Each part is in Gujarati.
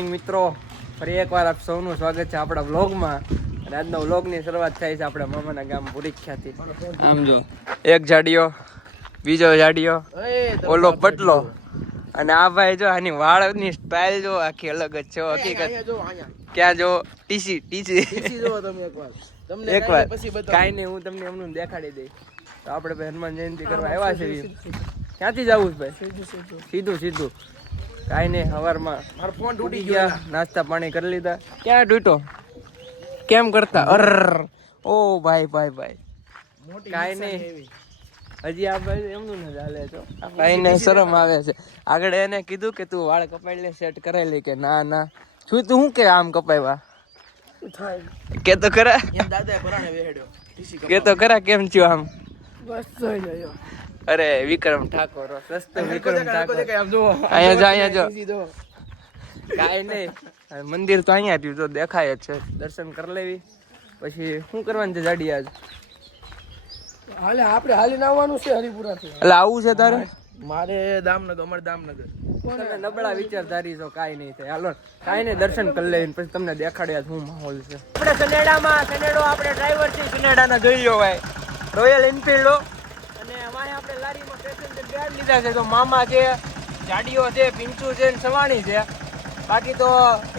મિત્રો ફરી એકવાર આપ સૌનું સ્વાગત છે આપણા વ્લોગમાં. અને આજનો વ્લોગની શરૂઆત થાય છે આપણા મામાના ગામ ભુરીખ્યાથી. આમ જો એક જાડિયો, બીજો જાડિયો, ઓલો પટલો, અને આ ભાઈ જો આની વાળની સ્ટાઇલ જો આખી અલગ જ છે. હકીકત ક્યાં જો ટીસી જો તમે એકવાર કાંઈ નહીં, હું તમને એમનું દેખાડી દઈશ. તો આપણે ભાઈ હનુમાન જયંતિ કરવા આવ્યા છે. ક્યાંથી જવું ભાઈ? સીધું કાંઈ નહીં. સવારમાં મારો ફોન તૂટી ગયા, નાસ્તા પાણી કરી લીધા. ક્યાં તૂટો કેમ કરતા? ઓ ભાઈ કાંઈ નહીં. હજી આ ભાઈ એમનું ન ચાલે તો ભાઈને શરમ આવે છે. આગળ એને કીધું કે તું વાળ કપાઈ લે, સેટ કરાવી લે. કે ના શું તું શું કે આમ કપાવ્યા? કે તો ખરા, કે તો ખરા કેમ થયું આમ? અરે વિક્રમ ઠાકોર, સસ્તો વિક્રમ ઠાકોર. અહીંયા જો કાંઈ નહીં. મંદિર તો અહીંયા થયું, તો દેખાય જ છે. દર્શન કરી લેવી પછી શું કરવાનું છે જાડી? આજ હાલે આપણે હાલીને આવવાનું છે હરિપુરાથી. એટલે આવું છે તારે? મારે દામનગર, અમારે દામનગર. તમે નબળા વિચારધારી છો. કાંઈ નહીં થાય, હાલો કાંઈ નહીં. દર્શન કરી લઈને પછી તમને દેખાડ્યા શું માહોલ છે. આપણે કનેડો આપણે ડ્રાઈવર છે કનેડાના. જોઈ લો ભાઈ, રોયલ એનફિલ્ડો. અને અમારે આપણે લારીમાં પેસેન્જર બેડ લીધા છે. તો મામા છે, જાડીઓ છે, પિંચુ છે, સવાણી છે. બાકી તો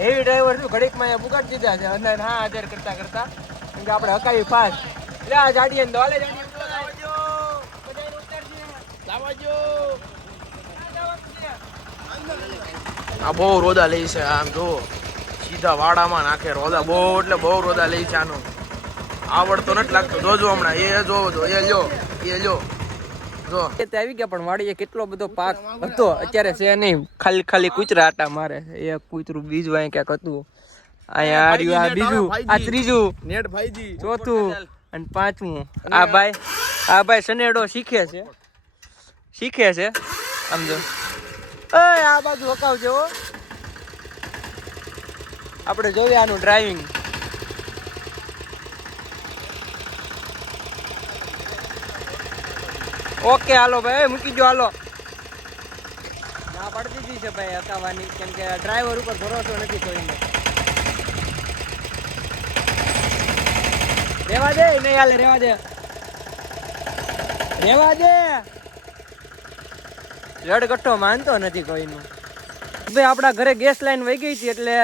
હેવી ડ્રાઈવર છું, ઘડીકમાં અહીંયા પુગાડી દીધા છે. અને 6000 કરતા કેમ કે આપણે હકાવી ફાસ્ટ. એટલે આ જાડીએ તો હાલે આ બહુ રોદા લઈ છે. આમ જો સીધા વાડામાં નાખે રોદા, બહુ એટલે બહુ રોદા લઈ છે. આનો આવડતો નથી લાગતો. જોજો હમણાં એ જોવો, એ લ્યો જો આવી ગયા. પણ વાડીએ કેટલો બધો પાક હતો, અત્યારે છે નહીં. ખાલી કૂતરા આટા મારે. એક કૂતરું બીજું અહીંયા ક્યાંક હતું. અહીંયા આ રહ્યું, આ બીજું, આ ત્રીજું, નેટ ભાઈજી, ચોથું અને પાંચમું. આ ભાઈ સનેડો શીખે છે. સમજો આ બાજુ હકાવજો. આપણે જોઈએ આનું ડ્રાઇવિંગ. ઓકે હાલો ભાઈ, મૂકી દો. હાલો ના પાડી દીધી છે ભાઈ હકાવવાની, કેમ કે ડ્રાઈવર ઉપર ભરોસો નથી કોઈને. રેવા દે, નહીં હાલે, રેવા દે. રડગટ્ટો માનતો નથી કોઈનું. ભાઈ આપણા ઘરે ગેસ લાઈન વહી ગઈ હતી, એટલે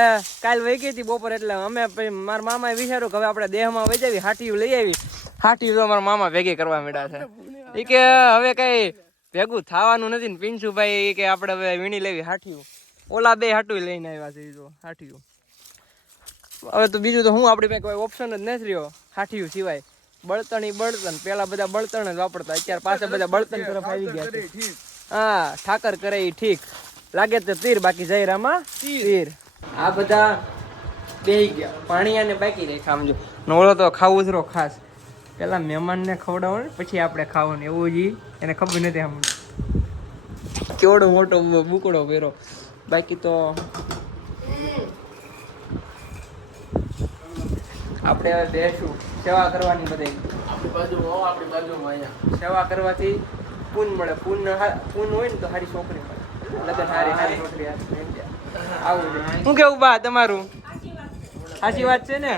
કાલ વહી ગઈ હતી બપોર. એટલે અમે મારા મામાએ વિચાર્યું કે હવે આપણે દેહમાં વહી જાવી, હાટીયું લઈ આવી. હાટીયું તો મારા મામા ભેગી કરવા માંડ્યા છે. એ કે હવે કઈ ભેગું થવાનું નથી ને પિંચુભાઈ કે આપણે હવે વીણી લેવી હાટીયું. ઓલા બે હાટું લઈને આવ્યા છે. જો હાટીયું. હવે તો બીજું તો હું આપણી પાસે કોઈ ઓપ્શન જ નથી રહ્યો હાટીયું સિવાય. બળતણ પેલા બધા બળતણ જ વાપરતા, અત્યારે પાછા બધા બળતણ તરફ આવી ગયા છે. હા, ઠાકર કરે એ ઠીક લાગે તો તીર, બાકી જયરામાં તીર. આ બધા બેહી ગયા, પાણીયાને બાકી રાખ્યા. સમજો નોળો તો ખાવું જ ખાસ. પેલા મહેમાનને ખવડાવવાનું પછી આપણે ખાવાનું, એવું જ એને ખબર નથી. આમ કેવડો મોટો બુકડો પહેરો. બાકી તો આપણે હવે બેસું સેવા કરવાની. બધી આપણી બાજુમાં અહીંયા સેવા કરવાથી પૂન મળે. પૂન હોય ને તો સારી છોકરી મળે. લગન સારી છોકરી આવું છે. શું કેવું બા તમારું? સાચી વાત છે ને?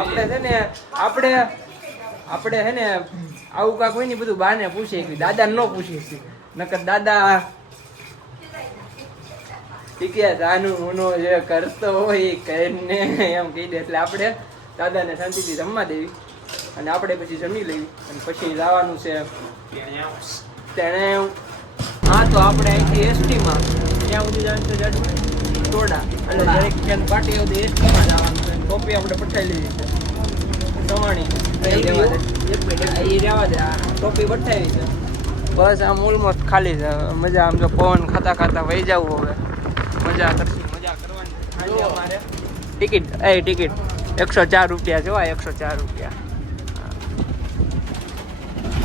આપણે છે ને આપણે હે ને આવું કાંક હોય ને બધું બાને પૂછે, દાદા ન પૂછીએ. નકર દાદા જાનું જે કરતો હોય કરીને એમ કહી દે. એટલે આપણે દાદાને શાંતિથી જમવા દેવી અને આપણે પછી જમી લેવી અને પછી જવાનું છે તેને. હા, તો આપણે અહીંથી એસટીમાં ત્યાં સુધી જવાનું છે ટોડા. એટલે દરેક ટ્રેન પાટી સુધી એસટીમાં જવાનું છે. ટોપી આપણે પઠાઈ લીધી છે સવાણી. એ રહેવા દે, ટોપી પઠાવી છે. બસ આમ ઓલમોસ્ટ ખાલી છે. મજા આમ જો પવન ખાતા વહી જવું. હવે મજા કરવાની. અમારે ટિકિટ 104 રૂપિયા જોવા. 104 રૂપિયા.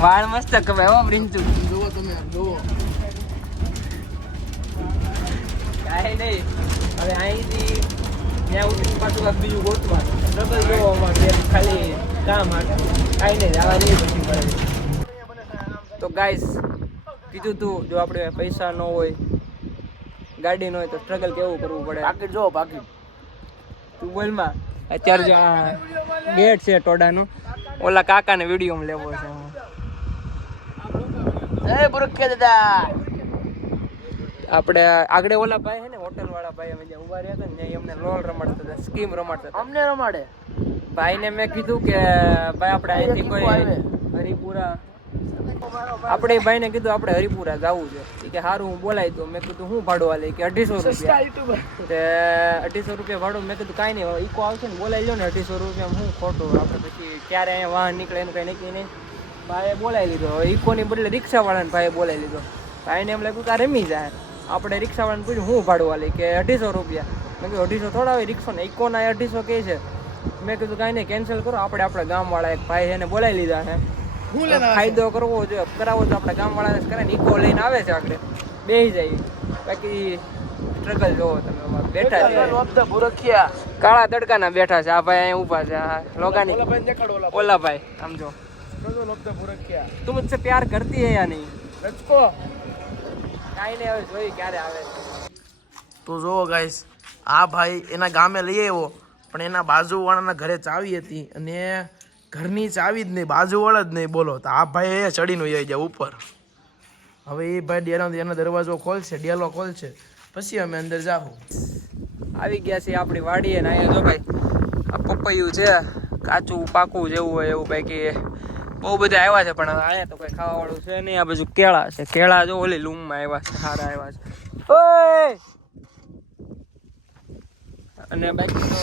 વાળ મસ્ત કમાય હો પ્રિન્સુ. જોવો તમે, જોવો. કાંઈ નહીં. હવે અહીંથી ત્યાં ઉતરીને પાછું કાંઈક બીજું ગોતવાનું. ડબલ જોવો અમારે ખાલી કામ માટે. કાંઈ નહીં, જવા નહીં પછી મળે. તો ગાઈસ કીધું તું, જો આપણે પૈસા ન હોય ગાડી નો હોય તો સ્ટ્રગલ કેવું કરવું પડે. પાકીટ જો પાકીટ તું બોલ માં. અત્યારે જો આ ગેટ છે ટોડાનું, ઓલા કાકાને વિડીયોમાં લેવો છે. એ બુરખિયા દાદા આપણે આગળ ઓલા ભાઈ છે ને હોટેલ વાળા ભાઈ, અમે જ્યાં ઉભા રહ્યા હતા ને ત્યાં અમને લોલ રમાડતા હતા, સ્કીમ રમાડતા હતા. અમને રમાડે. ભાઈને મેં કીધું કે ભાઈ આપણે અહીંથી કોઈ હરિપુરા, આપણે ભાઈને કીધું આપણે હરિપુરા જવું છે. એ કે સારું હું બોલાવી દઉં. મેં કીધું હું ભાડું આલે? કે 250 રૂપિયા. તે 250 રૂપિયા ભાડું. મેં કીધું કાંઈ નહીં, ઈકો આવશે ને બોલાવી લો ને 250 રૂપિયા હું ખોટું, આપણે પછી ક્યારે અહીંયા વાહન નીકળે એનું કંઈ નક્કી નહીં. ભાઈએ બોલાવી લીધો. ઈકોની બદલે રિક્ષાવાળાને ભાઈએ બોલાવી લીધો. ભાઈને એમ લાગ્યું કે આ રમી જાય. આપણે રિક્ષાવાળાને પૂછ્યું હું ભાડું આલે? કે 250 રૂપિયા. મેં કીધું 250 થોડા આવે રિક્ષો ને, ઈકોના 250 કહે છે. મેં કીધું કાંઈ નહીં, કેન્સલ કરો. આપણે આપણા ગામવાળા એક ભાઈ એને બોલાવી લીધા છે. ફાયદો કરવો જોઈએ, કરાવો તો આપણા ગામવાળાને જ કરે ને. ઈકો લઈને આવે છે આગળ, બેસી જાય. બાકી સ્ટ્રગલ જોવો તમે, અમારે બેઠા છે બુરખિયા કાળા તડકાના બેઠા છે. આ ભાઈ અહીંયા ઊભા છે. આ લોગાની ઓલા ભાઈ આમ જો. તું મુझसे પ્યાર કરતી હે યા નહીં? કાંઈ નહીં, હવે જોઈ ક્યારે આવે. તો જોવો ગાઈસ, આ ભાઈ એના ગામે લઈ આવ્યો, પણ એના બાજુવાળાના ઘરે ચાવી હતી અને ઘરની ચાવી જ નહીં, બાજુવાળા જ નહીં. બોલો તો આ ભાઈ એ ચડીને આવી જાય ઉપર. હવે એ ભાઈ ડેરાથી એનો દરવાજો ખોલશે, ડેલો ખોલશે, પછી અમે અંદર જાહું. આવી ગયા છે આપણી વાડીએ ને. અહીંયા જો ભાઈ આ પપૈયું છે, કાચું પાકું જેવું હોય એવું. બાકી બહુ બધા આવ્યા છે, પણ અહીંયા તો કઈ ખાવા વાળું છે નહીં. આ બાજુ કેળા છે. કેળા જો ઓલી લૂમમાં આવ્યા છે, સારા આવ્યા છે. ઓય અને બાકી તો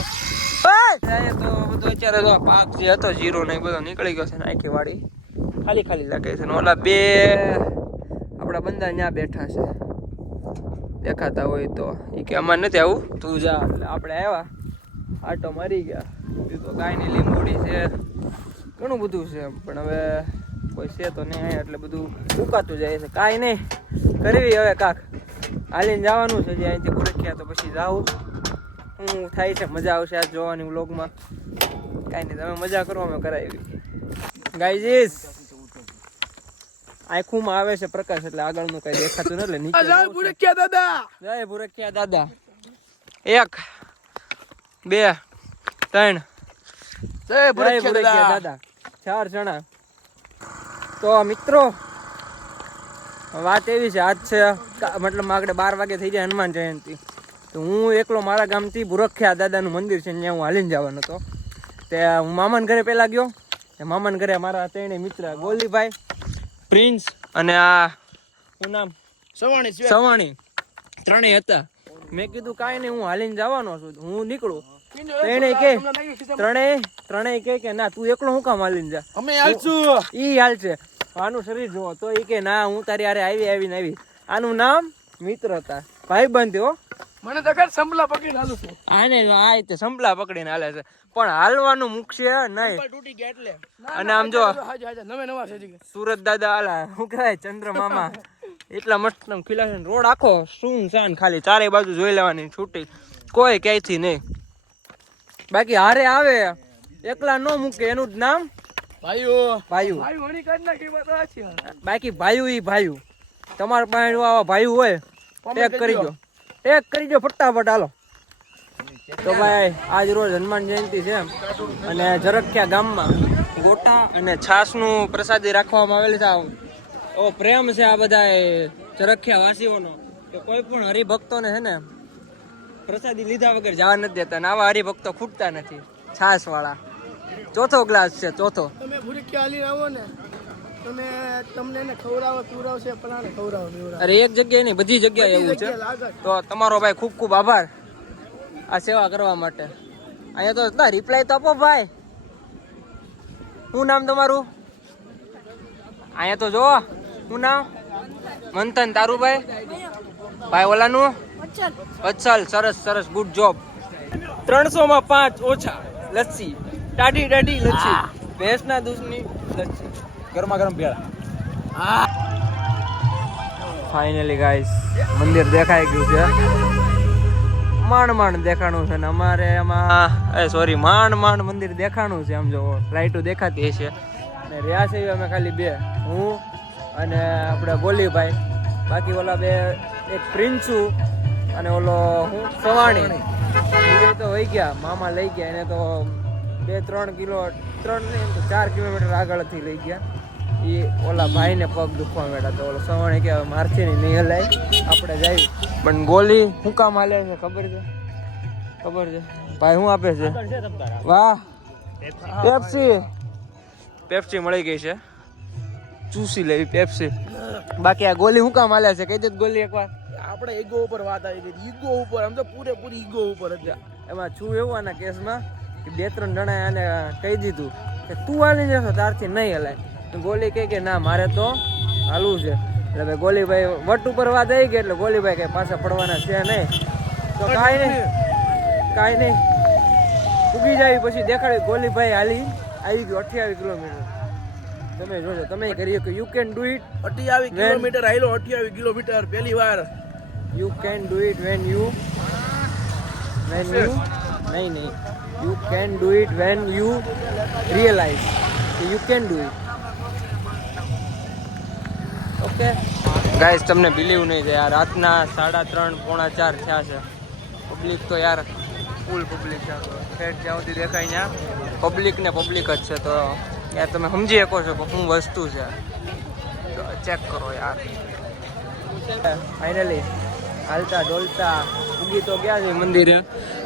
અહીંયા તો બધું અત્યારે જો પાક જે હતો જીરો ને એ બધો નીકળી ગયો છે ને. આખી વાડી ખાલી ખાલી લાગે છે ને. ઓલા બે આપણા બંદા ત્યાં બેઠા છે, દેખાતા હોય તો. એ કે અમારે નથી આવું, તું જા. એટલે આપણે આવ્યા, આટો મારી ગયા. બીજું તો કાંઈ નહીં, લીંબોડી છે, ઘણું બધું છે, પણ હવે કોઈ છે તો નહીં અહીંયા, એટલે બધું ઉકાતું જાય છે. કાંઈ નહીં, કરવી હવે કાક હાલીને જવાનું છે જે અહીંથી બુરખિયા. તો પછી જાવું શું થાય છે, મજા આવશે આ જોવાની વ્લોગમાં. કાંઈ નહીં, તમે મજા કરો, અમે કરાવી. ગાઈઝીસ આંખુમાં આવે છે પ્રકાશ, એટલે આગળનું કઈ દેખાતું નથી. નીચે જય ભુરખિયા દાદા, જય ભુરખિયા દાદા. 1 2 3 જય ભુરખિયા દાદા. 4 જણા. તો મિત્રો વાત એવી છે, આજ છે મતલબ આગળ 12 વાગે થઈ જાય હનુમાન જયંતિ. તો હું એકલો મારા ગામથી ભુરખિયા દાદાનું મંદિર છે ત્યાં હું હાલીને જવાનો હતો. તે હું મામાના ઘરે પહેલા ગયો. મામાના ઘરે મારા ત્રણેય મિત્ર ગોલ્દીભાઈ, પ્રિન્સ અને આ શું નામ સવાણી ત્રણેય હતા. મેં કીધું કાંઈ નહીં, હું હાલીને જવાનો છું, હું નીકળું. ત્રણેય કે ના તું એકલો હું કામ હાલીને જા, અમે હાલશું. ઈ હાલ છે, આનું શરીર જોવો તો ઈ કે ના હું તારી હારે આવી. આનું નામ મિત્રતા, ભાઈબંધ હો. મને તો કર સંભલા પકડીને હાલું છું. આને આ રીતે સંભલા પકડીને હાલે છે, પણ હાલવાનું મુકશે નહીં. તૂટી ગયા એટલે. અને આમ જો નવા છે સુરત દાદા આલા શું કહેવાય ચંદ્ર મામા એટલા મસ્ત ખીલા છે. રોડ આખો સુનસાન, ખાલી ચારે બાજુ જોઈ લેવાની છૂટી, કોઈ ક્યાંયથી નહીં. બાકી હારે આવે એકલા ન મૂકે, એનું જ નામ ભાઈઓ. બાકી ભાઈઓ ઈ ભાઈઓ. તમારા પાસે આવા ભાઈઓ હોય ટેગ કરી દો ફટાફટ. હાલો તો ભાઈ આજ રોજ હનુમાન જયંતિ છે અને ઝરખિયા ગામમાં ગોટા અને છાસનું પ્રસાદી રાખવામાં આવેલી છે. ઓ પ્રેમ છે આ બધા ઝરખિયા વાસીઓનો કે કોઈ પણ હરિભક્તોને છે ને પ્રસાદી લીધા વગર જવા નથી દેતા. અને આવા હરિભક્તો ખૂટતા નથી. છાસ વાળા 4થો ગ્લાસ છે, 4થો. તમે ભુરખિયા હાલી આવો ને, તમે તમને એને ખવડાવો પીવડાવશે, પલાને ખવડાવો. અરે એક જગ્યાએ નહીં, બધી જગ્યાએ એવું છે. તો તમારો ભાઈ ખૂબ ખૂબ આભાર આ સેવા કરવા માટે. અહીંયા તો રિપ્લાય તો આપો ભાઈ. શું નામ તમારું? અહીંયા તો જો શું નામ? મંથન. તારું ભાઈ? ભાઈ ઓલાનું વત્સલ. સરસ, ગુડ જોબ. 300 માં 5 ઓછા. લસ્સી, ટાઢી લસ્સી, ભેંસના દૂધની લસ્સી, ગરમા ગરમ પેડા. ફાઇનલી ગાઈસ મંદિર દેખાઈ ગયું છે. માંડ દેખાણું છે ને અમારે એમાં માંડ મંદિર દેખાણું છે. આમ જો લાઈટો દેખાતી હશે. અને રહ્યા છે અમે ખાલી 2, હું અને આપણે ગોલીભાઈ. બાકી ઓલા 2, એક પ્રિન્સુ અને ઓલો હું સવાણી એ તો વહી ગયા, મામા લઈ ગયા એને તો 2-3 કિલો 3 નહીં તો 4 કિલોમીટર આગળથી લઈ ગયા. એ ઓલા ભાઈને પગ દુખવા માંડ્યા તો ઓલો સવાણી કે મારથી નહીં હલાય આપણે જાય. પણ ગોલી શું કામ હાલે છે ખબર છે? ખબર છે ભાઈ શું આપે છે? વાહ પેપ્સી મળી ગઈ છે, ચૂસી લેવી પેપ્સી. બાકી આ ગોલી શું કામ હાલે છે કહી દે ગોલી એકવાર. આપણે ઈગો ઉપર વાત આવી ગઈ, ઈગો ઉપર આમ તો પૂરેપૂરી ઈગો ઉપર જ. એમાં છું એવું આના કેસમાં કે 2-3 જણાએ આને કહી દીધું કે તું હાલી જશો તારથી નહીં હલાય. ગોલી કહે કે ના મારે તો હાલવું છે. એટલે ભાઈ ગોલીભાઈ વટ ઉપર વાત આવી ગઈ એટલે ગોલીભાઈ કઈ પાછા પડવાના છે નહીં. તો કાંઈ નહીં ઉગી જાય પછી દેખાડી. ગોલીભાઈ હાલી આવી ગયો 28 કિલોમીટર. તમે જોજો, તમે કરી શકો. You can do it. 28 kilometre આયલો, 28 કિલોમીટર પહેલી વાર. You can do it when you નહીં you can do it when you realize કે you can do it. Okay guys, તમને બિલીવ નહીં થાય, રાતના 3:30-4 થયા છે. પબ્લિક તો યાર ફૂલ પબ્લિક છે. ઠેઠ જ્યાં સુધી દેખાય ત્યાં પબ્લિક ને પબ્લિક જ છે. તો યાર તમે સમજી શકો છો કે શું વસ્તુ છે. તો ચેક કરો યાર. ફાઇનલી હાલતા ડોલતા ઉગી તો ગયા છે મંદિરે.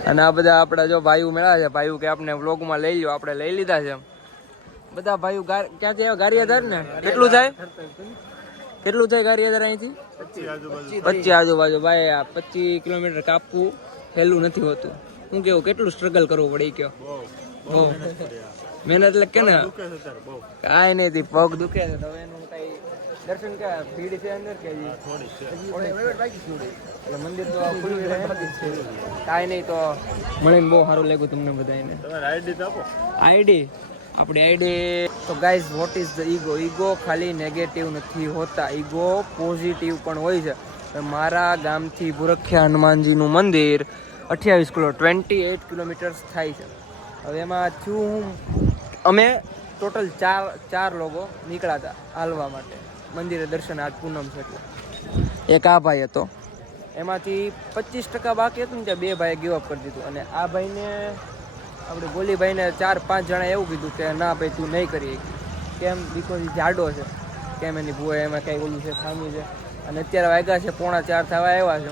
અને આ બધા આપણા જો ભાઈઓ મેળા છે, ભાઈઓ કે આપણે વ્લોગમાં લઈ લો, આપણે લઈ લીધા છે બધા ભાઈઓ. ક્યાંથી આવ્યા? ગારિયાધાર ને? કેટલું થાય ગારિયાધાર અહીંથી? 25 આજુબાજુ. ભાઈ આ 25 કિલોમીટર કાપવું સહેલું નથી હોતું. શું કેવું, કેટલું સ્ટ્રગલ કરવું પડે કયો? બહુ મહેનત. એટલે કે ને કાંઈ નહીં, પગ દુખે છે. તો એનું કઈ દર્શન કે ભીડ છે અંદર કે એટલે મંદિર તો ખુલ્લું રહે. કાંઈ નહીં, તો મળીને બહુ સારું લાગ્યું તમને બધાને. આઈડી આપણી આઈડી. તો guys, what is the ego? Ego ખાલી નેગેટિવ નથી હોતા, ઈગો પોઝિટિવ પણ હોય છે. મારા ગામથી ભુરખ્યા હનુમાનજીનું મંદિર 28 કિલોમીટર્સ થાય છે. હવે એમાં થયું અમે ટોટલ ચાર લોકો નીકળ્યા હતા હાલવા માટે મંદિરે દર્શન. આજ પૂનમ છે એટલે. એક આ ભાઈ હતો, એમાંથી 25% બાકી હતું ને ત્યાં 2 ભાઈએ ગીવ અપ કરી દીધું. અને આ ભાઈને આપણે ગોલીભાઈને 4-5 જણા એવું કીધું કે ના ભાઈ તું નહીં કરી શકી. કેમ? બીકોઝ એ જાડો છે. કેમ? એની ભૂએ એમાં કંઈ ઓલું છે, ખામી છે. અને અત્યારે વાગ્યા છે 3:45 થવા આવ્યા છે.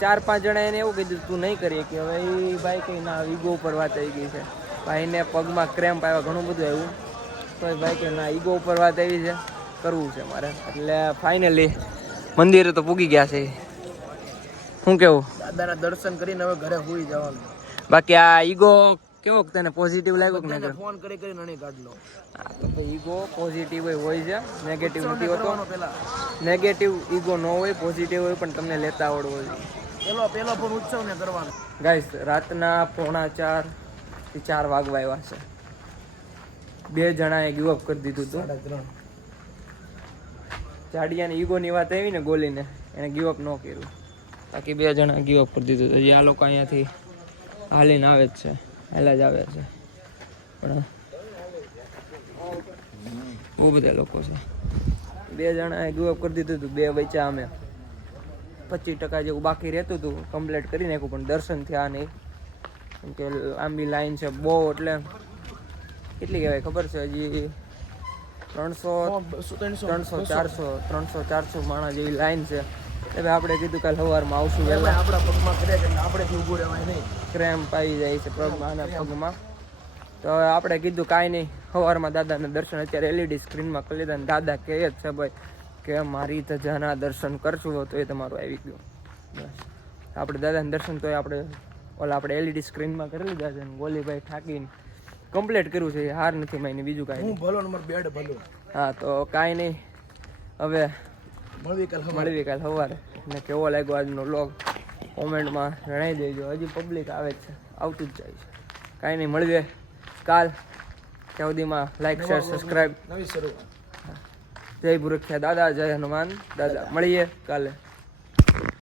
4-5 જણા એને એવું કીધું તું નહીં કરી શકી. હવે એ ભાઈ કંઈ ના, ઈગો ઉપર વાત આવી ગઈ છે. ભાઈને પગમાં ક્રેમ્પ આવ્યા, ઘણું બધું આવ્યું. તો એ ભાઈ કે ના, ઈગો ઉપર વાત આવી છે, કરવું છે મારે. એટલે ફાઇનલી મંદિરે તો પૂગી ગયા છે. શું કેવું? દાદાના દર્શન કરીને હવે ઘરે હોઈ જવાનું. બાકી આ ઈગો કેવો તને પોઝિટિવ લાગ્યો કે બધાને ફોન કરી નણી કાઢ લો. હા, તો ભાઈ ઈગો પોઝિટિવ હોય છે, નેગેટિવ નથી હોતો. નેગેટિવ ઈગો ન હોય, પોઝિટિવ હોય, પણ તમને લેતા આવડવો જોઈએ. પેલો ફોન ઉત્સવ ને કરવાનો. ગાઈસ, રાતના 3:45 થી 4 વાગવા આવ્યા છે. 2 જણાએ ગીવ અપ કરી દીધું હતું. 3:30 જાડિયાની ઈગોની વાત આવી ને, ગોલીને એને ગીવ અપ ન કર્યું. બાકી 2 જણા ગીવ અપ કરી દીધું હતું. આ લોકો અહીંયાથી હાલીને આવે જ છે, હાલા જ આવે છે. પણ બહુ બધા લોકો છે. 2 જણાએ ગીવ અપ કરી દીધું હતું. 2 બચ્યા અમે. 25% જેવું બાકી રહેતું હતું, કમ્પ્લીટ કરી નાખ્યું. પણ દર્શન થયા નહીં, કેમ કે લાંબી લાઈન છે બહુ. એટલે કેટલી કહેવાય ખબર છે? હજી 300-400 માણસ જેવી લાઈન છે. એટલે આપણે કીધું કાલે સવારમાં આવશું વહેલા. આપણા પગમાં કરે કે આપણેથી ઊભું રહેવાય નહીં, ક્રેમ્પ આવી જાય છે પગમાં અને પગમાં. તો હવે આપણે કીધું કાંઈ નહીં, સવારમાં દાદાના દર્શન અત્યારે LED સ્ક્રીનમાં કરી લીધા. અને દાદા કહે જ છે ભાઈ કે મારી ધજાના દર્શન કરશું તો એ તમારું આવી ગયું. બસ આપણે દાદાના દર્શન તો આપણે LED સ્ક્રીનમાં કરી લીધા છે. ગોલીભાઈ ઠાકીને કમ્પ્લીટ કર્યું છે. હાર નથી માની, બીજું કાંઈ નહીં. ભલો નંબર બેડ ભલો. હા, તો કાંઈ નહીં, હવે મળવી કાલ સવારે. ને કેવો લાગ્યો આજનો વ્લોગ કોમેન્ટમાં જણાવી દેજો. હજી પબ્લિક આવે જ છે, આવતું જ જાય છે. કાંઈ નહીં, મળીએ કાલ. ત્યાં સુધીમાં લાઈક, શેર, સબસ્ક્રાઈબ. નવી શરૂઆત. જય ભુરખ્યા દાદા, જય હનુમાન દાદા. મળીએ કાલે.